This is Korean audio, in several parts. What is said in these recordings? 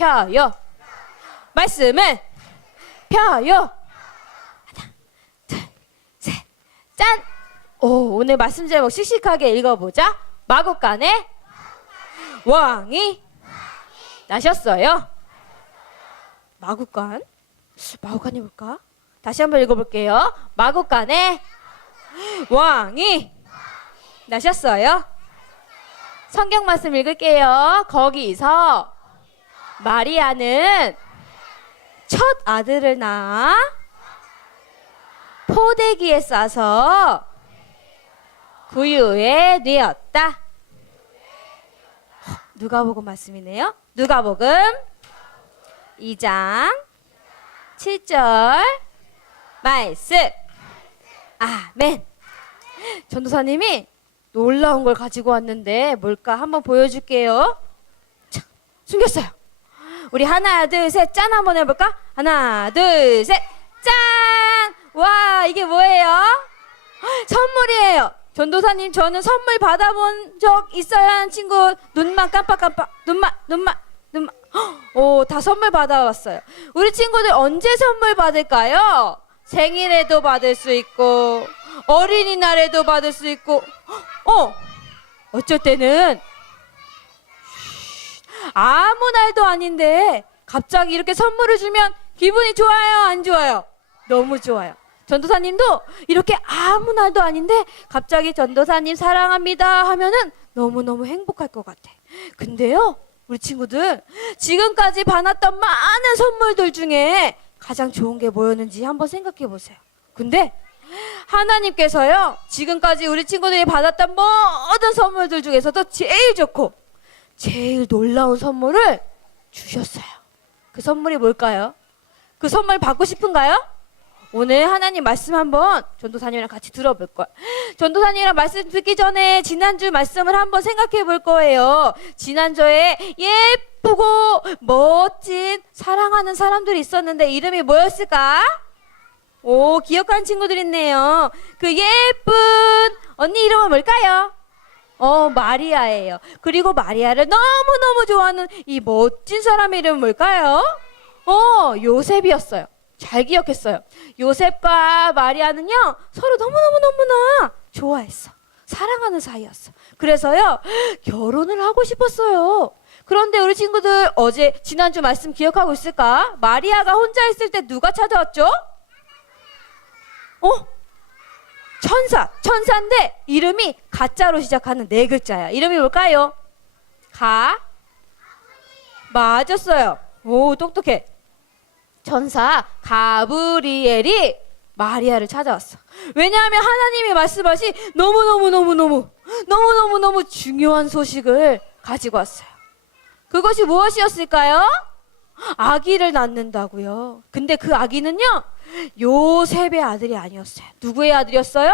펴요. 말씀을 펴요. 하나, 둘, 셋, 짠! 오, 오늘 말씀 제목 씩씩하게 읽어보자. 마구간에 왕이 나셨어요. 마구간이 뭘까? 다시 한번 읽어볼게요. 마구간에 왕이 나셨어요. 성경 말씀 읽을게요. 거기서 마리아는 첫 아들을 낳아 포대기에 싸서 구유에 뉘었다. 누가복음 말씀이네요. 누가복음 2장 7절 말씀. 아멘. 전도사님이 놀라운 걸 가지고 왔는데 뭘까 한번 보여줄게요. 자, 숨겼어요. 우리 하나 둘 셋 짠 한번 해볼까? 하나 둘 셋 짠! 와, 이게 뭐예요? 선물이에요. 전도사님, 저는 선물 받아본 적 있어요 하는 친구 눈만 깜빡깜빡. 눈만. 오, 다 선물 받아왔어요. 우리 친구들 언제 선물 받을까요? 생일에도 받을 수 있고 어린이날에도 받을 수 있고 어쩔 때는 아무 날도 아닌데 갑자기 이렇게 선물을 주면 기분이 좋아요, 안 좋아요? 너무 좋아요. 전도사님도 이렇게 아무 날도 아닌데 갑자기 전도사님 사랑합니다 하면은 너무너무 행복할 것 같아. 근데요, 우리 친구들 지금까지 받았던 많은 선물들 중에 가장 좋은 게 뭐였는지 한번 생각해 보세요. 근데 하나님께서요, 지금까지 우리 친구들이 받았던 모든 선물들 중에서도 제일 좋고 제일 놀라운 선물을 주셨어요. 그 선물이 뭘까요? 그 선물 받고 싶은가요? 오늘 하나님 말씀 한번 전도사님이랑 같이 들어볼 거예요. 전도사님이랑 말씀 듣기 전에 지난주 말씀을 한번 생각해 볼 거예요. 지난주에 예쁘고 멋진 사랑하는 사람들이 있었는데 이름이 뭐였을까? 오, 기억하는 친구들 있네요. 그 예쁜 언니 이름은 뭘까요? 마리아예요. 그리고 마리아를 너무너무 좋아하는 이 멋진 사람의 이름은 뭘까요? 요셉이었어요. 잘 기억했어요. 요셉과 마리아는요, 서로 너무너무너무나 좋아했어. 사랑하는 사이였어. 그래서요, 결혼을 하고 싶었어요. 그런데 우리 친구들 지난주 말씀 기억하고 있을까? 마리아가 혼자 있을 때 누가 찾아왔죠? 천사인데 이름이 가짜로 시작하는 4글자야. 이름이 뭘까요? 맞았어요. 오, 똑똑해. 천사 가브리엘이 마리아를 찾아왔어. 왜냐하면 하나님이 말씀하신 너무너무 중요한 소식을 가지고 왔어요. 그것이 무엇이었을까요? 아기를 낳는다고요. 근데 그 아기는요, 요셉의 아들이 아니었어요. 누구의 아들이었어요?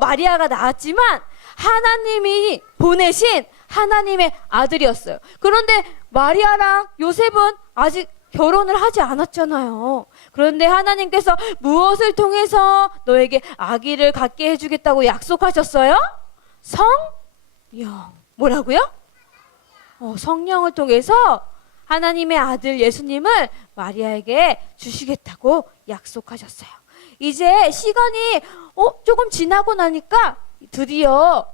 마리아가 낳았지만 하나님이 보내신 하나님의 아들이었어요. 그런데 마리아랑 요셉은 아직 결혼을 하지 않았잖아요. 그런데 하나님께서 무엇을 통해서 너에게 아기를 갖게 해주겠다고 약속하셨어요? 성령. 뭐라고요? 성령을 통해서 하나님의 아들 예수님을 마리아에게 주시겠다고 약속하셨어요. 이제 시간이 조금 지나고 나니까 드디어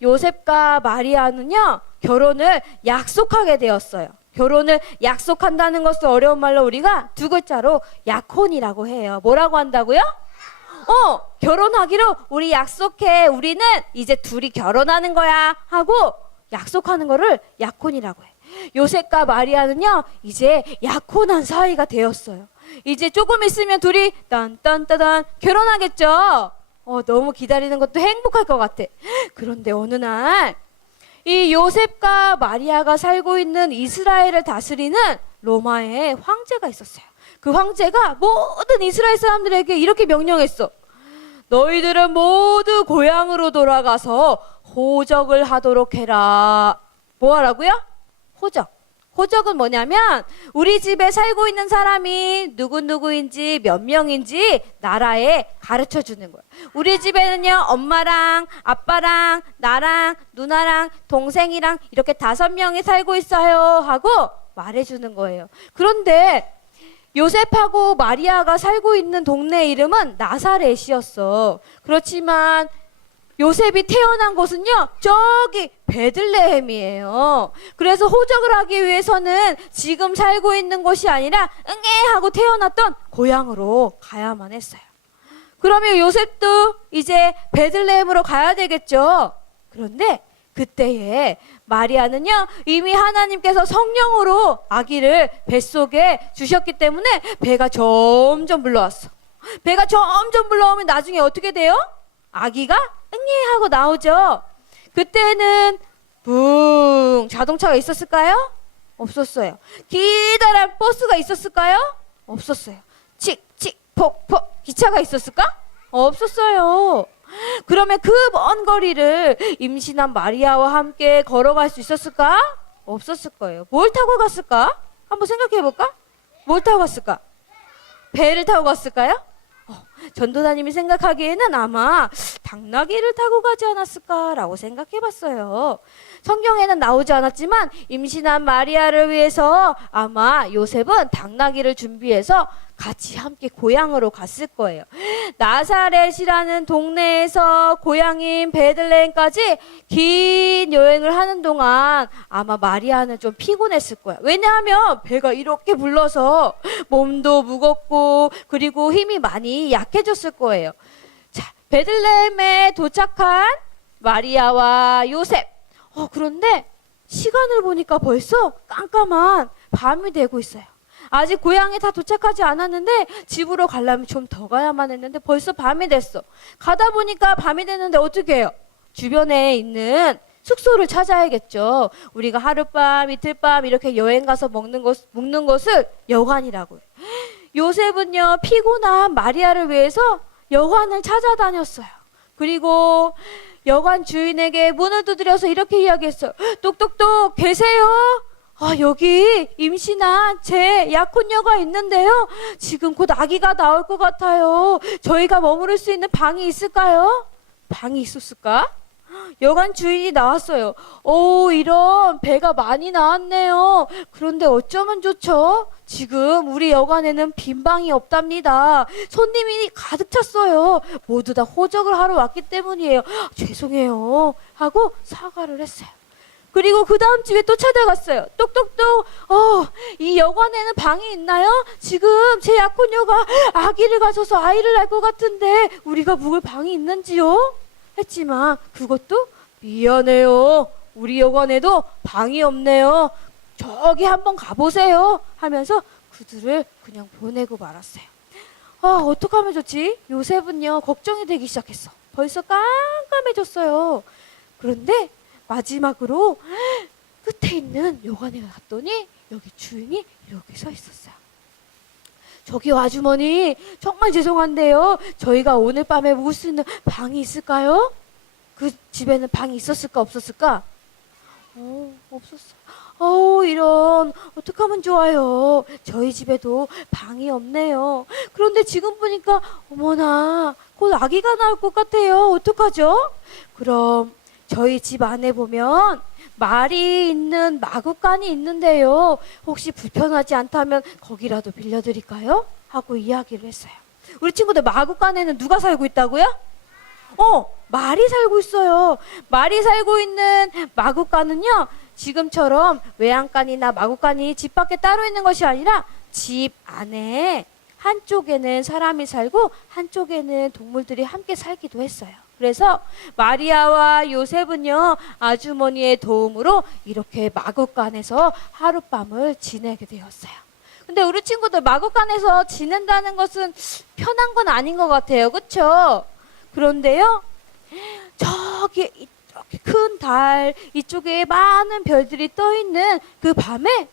요셉과 마리아는요, 결혼을 약속하게 되었어요. 결혼을 약속한다는 것을 어려운 말로 우리가 2글자로 약혼이라고 해요. 뭐라고 한다고요? 결혼하기로 우리 약속해. 우리는 이제 둘이 결혼하는 거야 하고 약속하는 거를 약혼이라고 해. 요셉과 마리아는요, 이제 약혼한 사이가 되었어요. 이제 조금 있으면 둘이 딴딴따단 결혼하겠죠. 너무 기다리는 것도 행복할 것 같아. 그런데 어느 날 이 요셉과 마리아가 살고 있는 이스라엘을 다스리는 로마의 황제가 있었어요. 그 황제가 모든 이스라엘 사람들에게 이렇게 명령했어. 너희들은 모두 고향으로 돌아가서 호적을 하도록 해라. 뭐 하라고요? 호적은 뭐냐면 우리 집에 살고 있는 사람이 누구누구인지 몇 명인지 나라에 가르쳐 주는 거예요. 우리 집에는요, 엄마랑 아빠랑 나랑 누나랑 동생이랑 이렇게 5명이 살고 있어요 하고 말해주는 거예요. 그런데 요셉하고 마리아가 살고 있는 동네 이름은 나사렛이었어. 그렇지만 요셉이 태어난 곳은요, 저기 베들레헴이에요. 그래서 호적을 하기 위해서는 지금 살고 있는 곳이 아니라 응애 하고 태어났던 고향으로 가야만 했어요. 그러면 요셉도 이제 베들레헴으로 가야 되겠죠. 그런데 그때에 마리아는요, 이미 하나님께서 성령으로 아기를 뱃속에 주셨기 때문에 배가 점점 불러왔어. 배가 점점 불러오면 나중에 어떻게 돼요? 아기가 응애 하고 나오죠. 그때는 붕 자동차가 있었을까요? 없었어요. 기다란 버스가 있었을까요? 없었어요. 칙칙 폭폭 기차가 있었을까? 없었어요. 그러면 그 먼 거리를 임신한 마리아와 함께 걸어갈 수 있었을까? 없었을 거예요. 뭘 타고 갔을까? 한번 생각해 볼까? 뭘 타고 갔을까? 배를 타고 갔을까요? 전도사님이 생각하기에는 아마 당나귀를 타고 가지 않았을까라고 생각해 봤어요. 성경에는 나오지 않았지만 임신한 마리아를 위해서 아마 요셉은 당나귀를 준비해서 같이 함께 고향으로 갔을 거예요. 나사렛이라는 동네에서 고향인 베들레헴까지 긴 여행을 하는 동안 아마 마리아는 좀 피곤했을 거야. 왜냐하면 배가 이렇게 불러서 몸도 무겁고 그리고 힘이 많이 약해졌을 거예요. 자, 베들레헴에 도착한 마리아와 요셉. 그런데 시간을 보니까 벌써 깜깜한 밤이 되고 있어요. 아직 고향에 다 도착하지 않았는데 집으로 가려면 좀 더 가야만 했는데 벌써 밤이 됐어. 가다 보니까 밤이 됐는데 어떻게 해요? 주변에 있는 숙소를 찾아야겠죠. 우리가 하룻밤, 이틀밤 이렇게 여행 가서 묵는 것을 여관이라고 해요. 요셉은요, 피곤한 마리아를 위해서 여관을 찾아다녔어요. 그리고 여관 주인에게 문을 두드려서 이렇게 이야기했어요. 똑똑똑 계세요? 여기 임신한 제 약혼녀가 있는데요. 지금 곧 아기가 나올 것 같아요. 저희가 머무를 수 있는 방이 있을까요? 방이 있었을까? 여관 주인이 나왔어요. 이런 배가 많이 나왔네요. 그런데 어쩌면 좋죠? 지금 우리 여관에는 빈 방이 없답니다. 손님이 가득 찼어요. 모두 다 호적을 하러 왔기 때문이에요. 죄송해요 하고 사과를 했어요. 그리고 그 다음 집에 또 찾아갔어요. 똑똑똑, 이 여관에는 방이 있나요? 지금 제 약혼녀가 아기를 가져서 아이를 낳을 것 같은데 우리가 묵을 방이 있는지요? 했지만 그것도 미안해요. 우리 여관에도 방이 없네요. 저기 한번 가보세요 하면서 그들을 그냥 보내고 말았어요. 어떡하면 좋지? 요셉은요, 걱정이 되기 시작했어. 벌써 깜깜해졌어요. 그런데 마지막으로 끝에 있는 여관에 갔더니 여기 주인이 이렇게 서 있었어요. 저기요 아주머니, 정말 죄송한데요, 저희가 오늘 밤에 묵을 수 있는 방이 있을까요? 그 집에는 방이 있었을까 없었을까? 없었어. 이런, 어떡하면 좋아요. 저희 집에도 방이 없네요. 그런데 지금 보니까 어머나 곧 아기가 나올 것 같아요. 어떡하죠? 그럼 저희 집 안에 보면 말이 있는 마구간이 있는데요. 혹시 불편하지 않다면 거기라도 빌려드릴까요? 하고 이야기를 했어요. 우리 친구들 마구간에는 누가 살고 있다고요? 말이 살고 있어요. 말이 살고 있는 마구간은요, 지금처럼 외양간이나 마구간이 집 밖에 따로 있는 것이 아니라 집 안에 한쪽에는 사람이 살고 한쪽에는 동물들이 함께 살기도 했어요. 그래서 마리아와 요셉은요, 아주머니의 도움으로 이렇게 마구간에서 하룻밤을 지내게 되었어요. 근데 우리 친구들 마구간에서 지낸다는 것은 편한 건 아닌 것 같아요. 그렇죠? 그런데요, 저기 이렇게 큰 달, 이쪽에 많은 별들이 떠 있는 그 밤에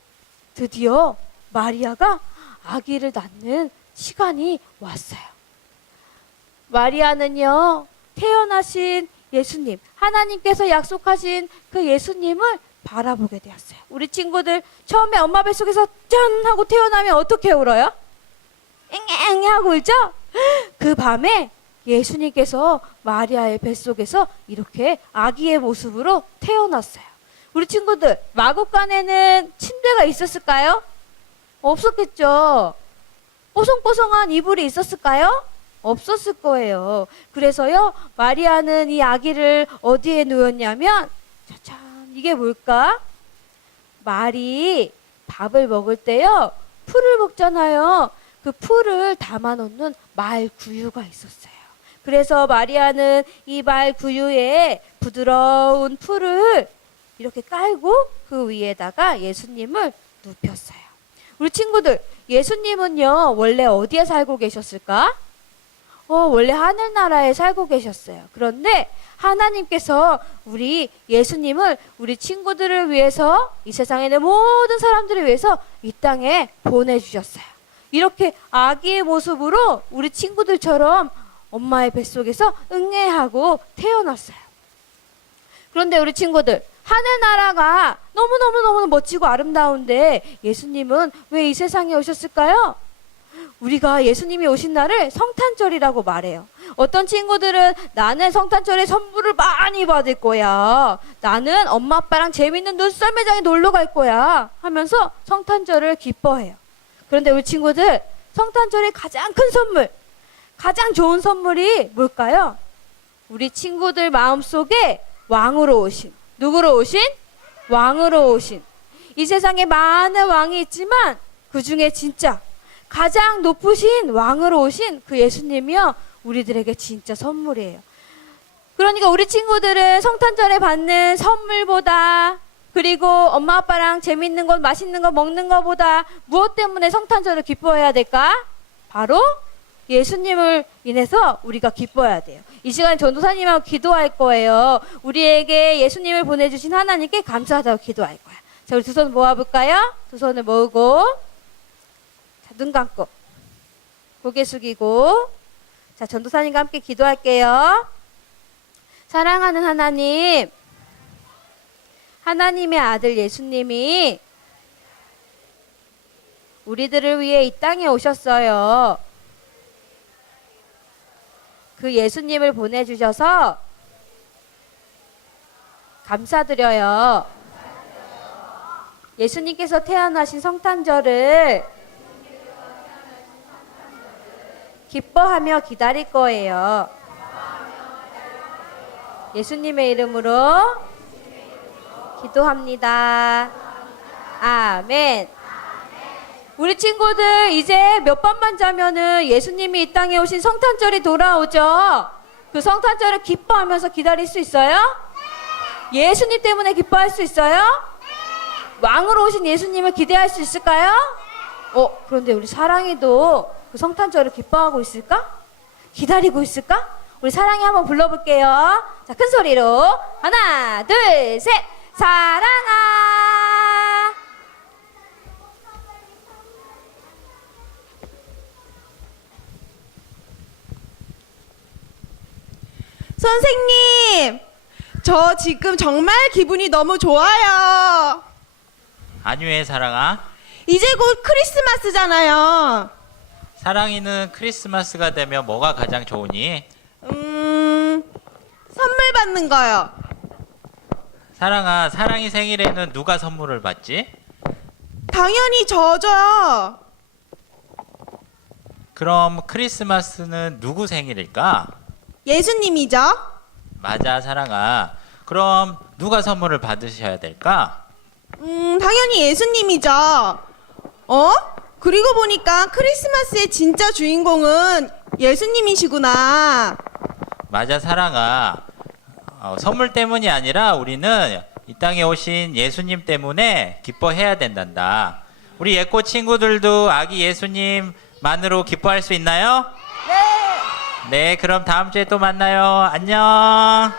드디어 마리아가 아기를 낳는 시간이 왔어요. 마리아는요, 태어나신 예수님, 하나님께서 약속하신 그 예수님을 바라보게 되었어요. 우리 친구들 처음에 엄마 뱃속에서 짠 하고 태어나면 어떻게 울어요? 앵앵 하고 울죠? 그 밤에 예수님께서 마리아의 뱃속에서 이렇게 아기의 모습으로 태어났어요. 우리 친구들 마구간에는 침대가 있었을까요? 없었겠죠. 뽀송뽀송한 이불이 있었을까요? 없었을 거예요. 그래서요, 마리아는 이 아기를 어디에 누웠냐면, 짜잔, 이게 뭘까? 말이 밥을 먹을 때요, 풀을 먹잖아요. 그 풀을 담아놓는 말 구유가 있었어요. 그래서 마리아는 이 말 구유에 부드러운 풀을 이렇게 깔고 그 위에다가 예수님을 눕혔어요. 우리 친구들, 예수님은요, 원래 어디에 살고 계셨을까? 원래 하늘나라에 살고 계셨어요. 그런데 하나님께서 우리 예수님을 우리 친구들을 위해서, 이 세상에 있는 모든 사람들을 위해서 이 땅에 보내주셨어요. 이렇게 아기의 모습으로 우리 친구들처럼 엄마의 뱃속에서 응애하고 태어났어요. 그런데 우리 친구들, 하늘나라가 너무너무너무 멋지고 아름다운데 예수님은 왜 이 세상에 오셨을까요? 우리가 예수님이 오신 날을 성탄절이라고 말해요. 어떤 친구들은 나는 성탄절에 선물을 많이 받을 거야, 나는 엄마 아빠랑 재밌는 눈썰 매장에 놀러 갈 거야 하면서 성탄절을 기뻐해요. 그런데 우리 친구들, 성탄절의 가장 큰 선물, 가장 좋은 선물이 뭘까요? 우리 친구들 마음속에 왕으로 오신, 누구로 오신? 왕으로 오신. 이 세상에 많은 왕이 있지만 그 중에 진짜 가장 높으신 왕으로 오신 그 예수님이요, 우리들에게 진짜 선물이에요. 그러니까 우리 친구들은 성탄절에 받는 선물보다, 그리고 엄마 아빠랑 재밌는 것, 맛있는 거 먹는 것보다 무엇 때문에 성탄절을 기뻐해야 될까? 바로 예수님을 인해서 우리가 기뻐해야 돼요. 이 시간에 전도사님하고 기도할 거예요. 우리에게 예수님을 보내주신 하나님께 감사하다고 기도할 거야. 자, 우리 두 손 모아볼까요? 두 손을 모으고, 자, 눈 감고, 고개 숙이고, 자, 전도사님과 함께 기도할게요. 사랑하는 하나님, 하나님의 아들 예수님이 우리들을 위해 이 땅에 오셨어요. 그 예수님을 보내주셔서 감사드려요. 예수님께서 태어나신 성탄절을 기뻐하며 기다릴 거예요. 예수님의 이름으로 기도합니다. 아멘. 우리 친구들, 이제 몇 밤만 자면은 예수님이 이 땅에 오신 성탄절이 돌아오죠. 그 성탄절을 기뻐하면서 기다릴 수 있어요? 예수님 때문에 기뻐할 수 있어요? 왕으로 오신 예수님을 기대할 수 있을까요? 그런데 우리 사랑이도 그 성탄절을 기뻐하고 있을까? 기다리고 있을까? 우리 사랑이 한번 불러볼게요. 자, 큰 소리로 하나, 둘, 셋. 사랑아. 선생님, 저 지금 정말 기분이 너무 좋아요. 안유의 사랑아, 이제 곧 크리스마스잖아요. 사랑이는 크리스마스가 되면 뭐가 가장 좋으니? 선물 받는 거요. 사랑아, 사랑이 생일에는 누가 선물을 받지? 당연히 저죠. 그럼 크리스마스는 누구 생일일까? 예수님이죠. 맞아, 사랑아. 그럼 누가 선물을 받으셔야 될까? 당연히 예수님이죠. 그리고 보니까 크리스마스의 진짜 주인공은 예수님이시구나. 맞아, 사랑아. 선물 때문이 아니라 우리는 이 땅에 오신 예수님 때문에 기뻐해야 된단다. 우리 예꼬 친구들도 아기 예수님만으로 기뻐할 수 있나요? 네. 네, 그럼 다음 주에 또 만나요. 안녕.